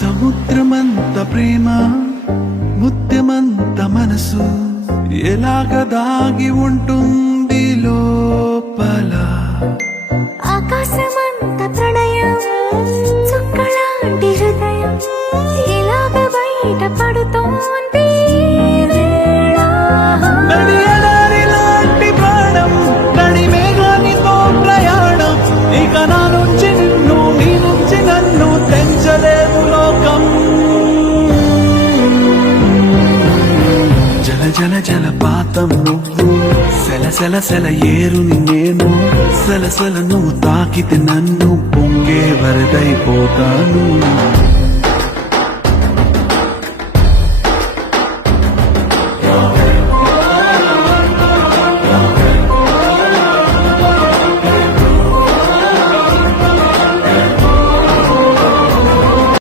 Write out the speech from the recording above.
సముద్రమంత ప్రేమ ముత్యమంత మనసు ఎలాగ దాగి ఉంటుంది లోపల? ఆకాశమంత ప్రణయం జల జల జలపాతం నువ్వు సెల సెల సెల ఏరుని నేను. సెల సెల నువ్వు తాకితే నన్ను పొంగే వరదైపోతాను.